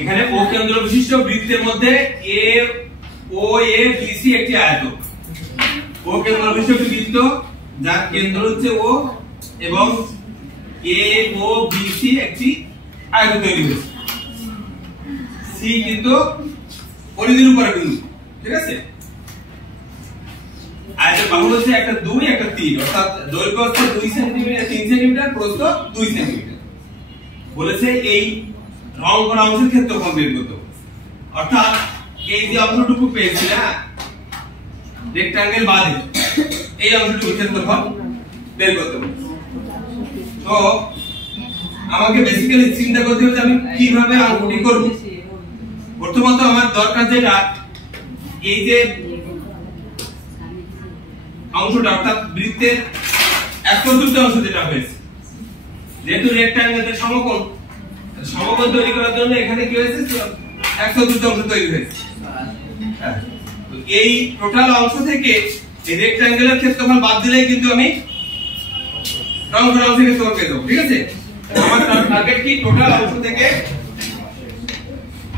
এখানে ও কেন্দ্র বিশিষ্ট বৃত্তের মধ্যে এ ও এ বিসি একটি আয়তন। ও কেন্দ্র বিশিষ্ট বৃত্ত যার কেন্দ্র হচ্ছে ও এবং এ ও বিসি একটি আয়তন তৈরি হয়েছে। সি কিন্তু পরিধির উপরে বিন্দু, ঠিক আছে। আয়তের বাহু হচ্ছে একটা 2 একটা 3, অর্থাৎ দৈর্ঘ্য হচ্ছে 2 সেমি 3 সেমি, প্রস্থ 2 সেমি। বলেছে এই রং করা অংশের ক্ষেত্রফল বের করতে হবে। অর্থাৎ এই যে অংশটুকু পেয়েছি না রেক্টাঙ্গেল বাদে, এই অংশটুকুর ক্ষেত্রফল বের করতে হবে। তো আমাকে বেসিক্যালি চিন্তা করতে হবে আমি কিভাবে অঙ্কটি করব। প্রথমত আমার দরকার যেটা এই যে অংশটা, অর্থাৎ বৃত্তের 1/4 অংশ যেটা হয়েছে, যেহেতু রেক্টাঙ্গেলের সমকোণ তৈরি করার জন্য এখানে কি হয়েছে 1/4 অংশ তৈরি হয়েছে। তো এই টোটাল অংশ থেকে এই রেক্টাঙ্গেলের ক্ষেত্রফল বাদ দিলেই কিন্তু আমি রং করা অংশের ক্ষেত্রফল পেয়ে যাবো, ঠিক আছে। আমার টার্গেট কি টোটাল অংশ থেকে,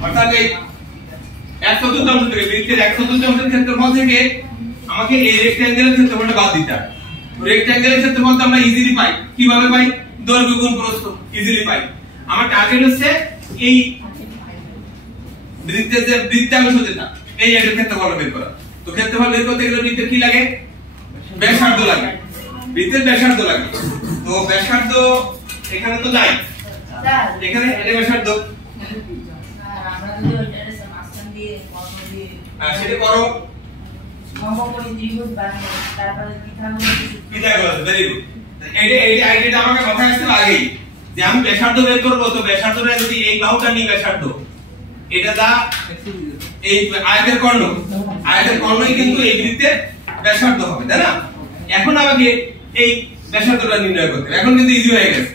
অর্থাৎ এই 1/4 অংশ থেকে বৃত্তের 1/4 অংশের ক্ষেত্রফল থেকে আমাকে এই রেক্টাঙ্গেলের ক্ষেত্রফলটা বাদ দিতে হবে। তো রেক্টাঙ্গেলের ক্ষেত্রফল তো আমরা ইজিলি পাই, কিভাবে পাই? দৈর্ঘ্য গুণ প্রস্থ, ইজিলি পাই। আমার টার্গেট হচ্ছে এই বৃত্তের যে বৃত্তাংশ যেটা, এই এর ক্ষেত্রফল বের করা। তো ক্ষেত্রফল বের করতে গেলে বৃত্তের কি লাগে? ব্যাসার্ধ লাগে। বৃত্তের ব্যাসার্ধ লাগে। তো ব্যাসার্ধ এখানে তো নাই, এখানে এটা ব্যাসার্ধ। আমরা যদি ওইটারে সমাধান দিয়ে কত দিয়ে সেটা করো। সমকোণী ত্রিভুজ বানিয়ে তারপরে পিথাগোরাস, ভেরি গুড। এই আইডিয়াটা আমাকে মাথায় আসতে আগেই যে আমি ব্যাসার্ধ বের করব। তো ব্যাসার্ধটা যদি এই বাহুটা নিই ব্যাসার্ধ, এটা দা এই আয়তের কর্ণ, আয়তের কর্ণই কিন্তু এই বৃত্তের ব্যাসার্ধ হবে, তাই না? এখন আমাকে এই ব্যাসার্ধটা নির্ণয় করতে হবে। এখন কিন্তু ইজি হয়ে গেছে,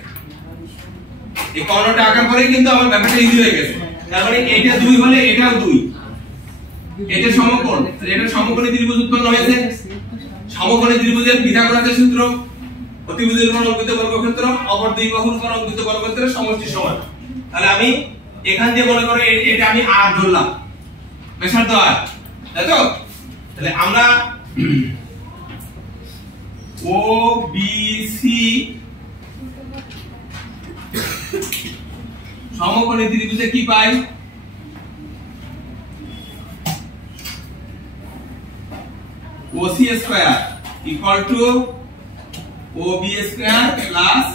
এই কর্ণটা আঁকার পরেই কিন্তু আমার ব্যাপারটা ইজি হয়ে গেছে। তার মানে এটা 2 হলে এটাও 2, এটা সমকোণ, এটা সমকোণী ত্রিভুজ উৎপন্ন হয়েছে। সমকোণী ত্রিভুজের পিথাগোরাসের সূত্র, অতিভুজের উপর অঙ্কিত বর্গক্ষেত্র অপর দুই বাহুর উপর অঙ্কিত বর্গক্ষেত্রের সমষ্টি সমান। তাহলে আমি এখান দিয়ে মনে করো এটা আমি r ধরলাম, ব্যাসার্ধ r, তাই তো? তাহলে আমরা ও বি সি সমকোণী ত্রিভুজে কি পাই? OC square equal two OB square plus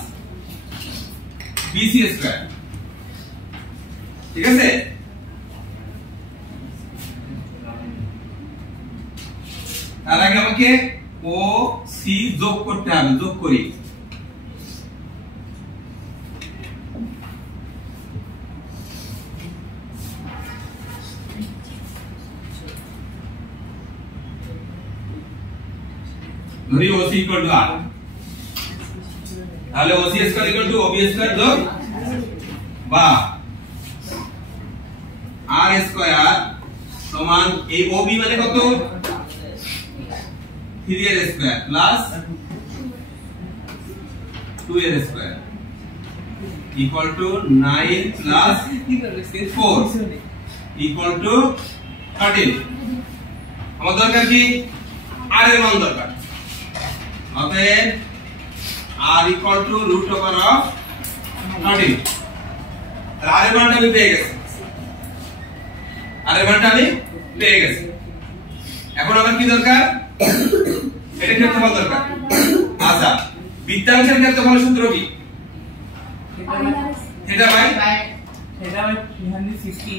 BC square, ঠিক আছে। তার আগে আমাকে OC যোগ করতে হবে, যোগ করি। ধরি OC ইকুয়াল টু R, তাহলে OC square equal two OB square যোগ বা R স্কয়ার সমান এই OB মানে কত? 3 এর স্কয়ার প্লাস 2 এর square equal two 9 plus 4 equal to 13। আমার দরকার কি? R এর মান দরকার। অতএব r equal to root over of 13। r এর মানটা আমি পেয়ে গেছি, r এর মানটা আমি পেয়ে গেছি। এখন আমার কি দরকার? এটা ক্ষেত্রফল দরকার। আচ্ছা, বৃত্তাংশের ক্ষেত্রফলের সূত্র কি? Theta by 360।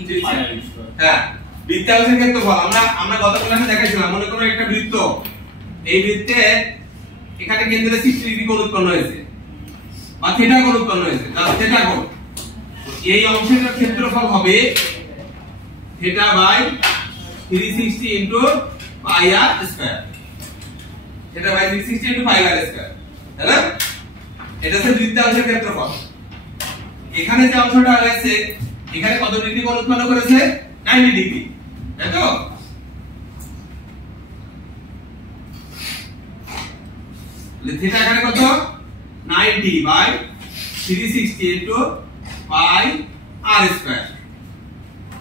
হ্যাঁ, বৃত্তাংশের ক্ষেত্রফল আমরা গত ক্লাসে দেখাইছিলাম। মনে করো একটা বৃত্ত, এই বৃত্তে এখানে কেন্দ্রে 60 ডিগ্রি কোণ উৎপন্ন হয়েছে বা থিটা কোণ উৎপন্ন হয়েছে, তাহলে থিটা কোণ, এই অংশের ক্ষেত্রফল হবে theta by 360 into pi r square. Theta by 360 into pi r square, তাই না? এটা হচ্ছে বৃত্তাংশের ক্ষেত্রফল। এখানে যে অংশটা রয়েছে, এখানে কত ডিগ্রি কোণ উৎপন্ন করেছে? 90 ডিগ্রি, তাই তো? থিটা এখানে কত? 90 by 360 into pi r square.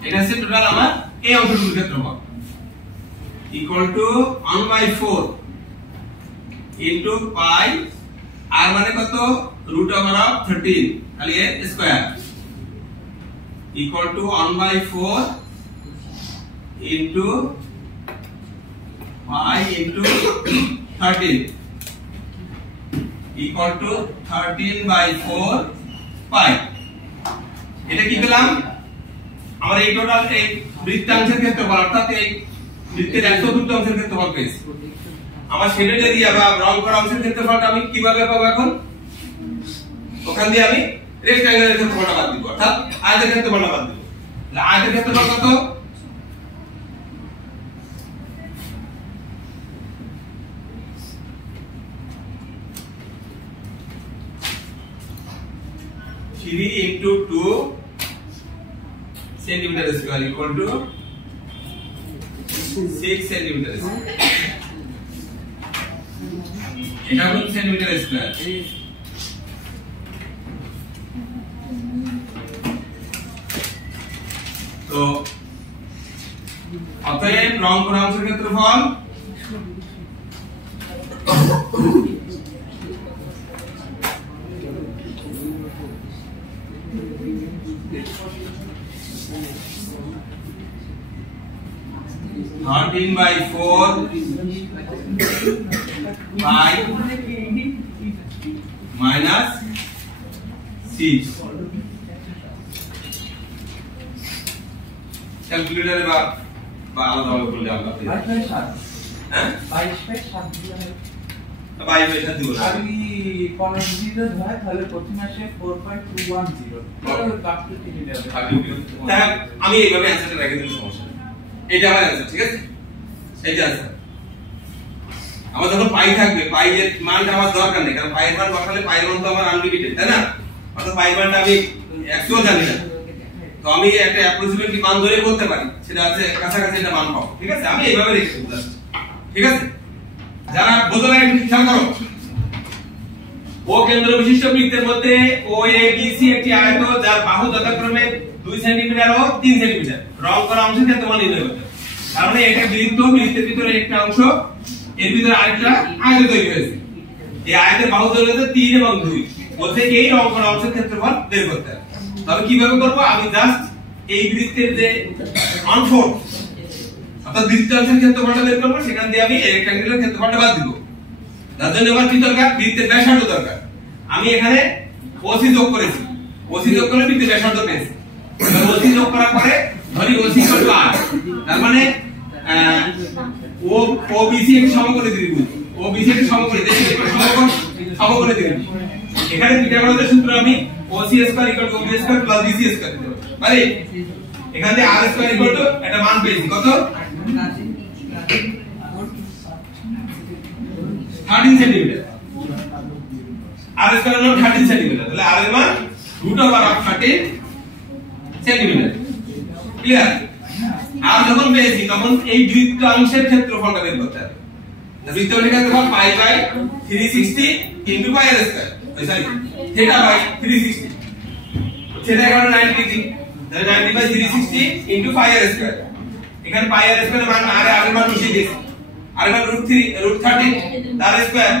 এটা হচ্ছে টোটাল আমার এই অংশটুকুর ক্ষেত্রফল equal to 1/4 into pi r মানে কত √13 খালি এর square equal to 1/4 into pi into 13 equal to 13/4 pi. এটা কি পেলাম আমার এই টোটাল এই বৃত্তাংশের ক্ষেত্রফল অর্থাৎ এই বৃত্তের 1/4 ক্ষেত্রফল পেয়েছি। আমার শেডেড এরিয়া বা রং করা অংশের ক্ষেত্রফলটা আমি কিভাবে পাবো এখন ওখান দিয়ে আমি রেক্ট্যাঙ্গেলের ক্ষেত্রফলটা বাদ দিব অর্থাৎ আয়তের ক্ষেত্রফলটা বাদ দিব। তাহলে আয়তের ক্ষেত্রফল কত Three into 2 centimeter square equal to 6 centimeter square. এটা হলো সেন্টিমিটার স্কয়ার। তো অতএব রং করা অংশের ক্ষেত্রফল Thirteen by 4 by minus 6 ক্যালকুলেটরে বা আলাদা ভাবে করলে আমরা পেয়ে যাবো। হ্যাঁ 22/7 দিলে 22/7 দিব না আমি 15 দিলে হয় তাহলে প্রতি মাসে 4.210 তাহলে কাটতে দিতে হবে। তাহলে আমি এইভাবে অ্যানসারটা রেখে দিলে সমস্যা নেই। এটা আমার অ্যানসার ঠিক আছে এইটা অ্যানসার। আমার যখন পাই থাকবে পাই এর মানটা আমার দরকার নেই কারণ পাইয়ের মান বসালে পাইয়ের মান তো আমার আনলিমিটেড তাই না অর্থাৎ পাইয়ের মানটা আমি একটুও জানি না তো আমি একটা অ্যাপ্রক্সিমেটলি মান ধরে করতে পারি সেটা আছে কাছাকাছি একটা মান পাবো ঠিক আছে আমি এইভাবে রেখে দিতে যাচ্ছি ঠিক আছে। যারা বোঝো না একটু খেয়াল করো ও কেন্দ্র বিশিষ্ট বৃত্তের মধ্যে ও এ বি সি একটি আয়ত যার বাহু যথাক্রমে 2 সেন্টিমিটার ও 3 সেন্টিমিটার রং করা অংশের ক্ষেত্রফল নির্ণয় করতে হবে। তার মানে এটা বৃত্ত বৃত্তের ভিতরে একটা অংশ এর ভিতরে আরেকটা আয়ত তৈরি হয়েছে এই আয়তের বাহু দৈর্ঘ্য হচ্ছে 3 এবং 2 বলতে এই রং করা অংশের ক্ষেত্রফল বের করতে হবে। তবে কিভাবে করব আমি জাস্ট এই বৃত্তের যে 1/4 অর্থাৎ বৃত্তাংশের ক্ষেত্রফলটা বের করব সেখান দিয়ে আমি এই রেক্ট্যাঙ্গেলের ক্ষেত্রফলটা বাদ দিব। তার জন্য আমার কি দরকার বৃত্তের ব্যাসার্ধ দরকার। আমি এখানে ওসি যোগ করেছি ওসি যোগ করলে বৃত্তের ব্যাসার্ধ পেয়েছি। ওসি যোগ করার পরে ধরি ওসি ইকুয়াল টু আর তার মানে ও ওবিসি একটি সমকোণী ত্রিভুজ ওবিসি একটি সমকোণী সমকোণী ত্রিভুজ এখানে পিথাগোরাসের সূত্র আমি OC square equal to OB square plus BC square দিতে পারি। এখান থেকে আর স্কয়ার ইকুয়াল টু একটা মান পেয়েছি কত 13 সেন্টিমিটার আর স্কয়ার হলো 13 সেন্টিমিটার তাহলে আর এর মান √13 সেন্টিমিটার ক্লিয়ার। আর যখন পেয়েছি তখন এই বৃত্তাংশের ক্ষেত্রফলটা বের করতে হবে। বৃত্তাংশের ক্ষেত্রফল pi by 360 into pi r square sorry theta by 360 theta এখানে 90 ডিগ্রি তাহলে 90 by 360 into pi r square এখানে পাই আর স্কয়ার মান আর এর মান বসিয়ে দিয়েছি আর মান √13 তার স্কয়ার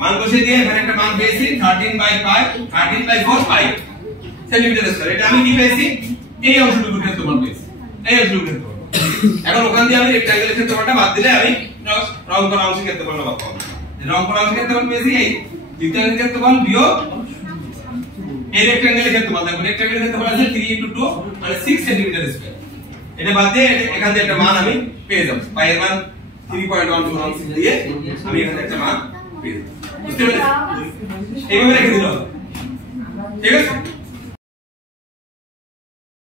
মান বসিয়ে দিয়ে এখানে একটা মান পেয়েছি 13 by pi 13 by 4 pi centimetre square. এটা আমি কি পেয়েছি এই অংশটুকুর ক্ষেত্রফল পেয়েছি এই অংশটুকুর ক্ষেত্রফল। এখন ওখান দিয়ে আমি রেক্ট্যাঙ্গেলের ক্ষেত্রফলটা বাদ দিলে আমি রং করা অংশের ক্ষেত্রফলটা পাবো। রং করা অংশের ক্ষেত্রফল পেয়েছি এই বৃত্তাংশের ক্ষেত্রফল বিয়োগ এই রেক্ট্যাঙ্গেলের ক্ষেত্রফল। দেখো রেক্ট্যাঙ্গেলের ক্ষেত্রফল আছে 3 * 2 মানে 6 সেন্টিমিটার স্কয়ার। এটা বাদ দিয়ে এখান থেকে একটা মান আমি পেয়ে যাব পাই এর মান 3.12 দিয়ে আমি এখানে একটা মান পেয়ে যাব। বুঝতে পেরেছ এইভাবে রেখে দিলাম ঠিক আছে।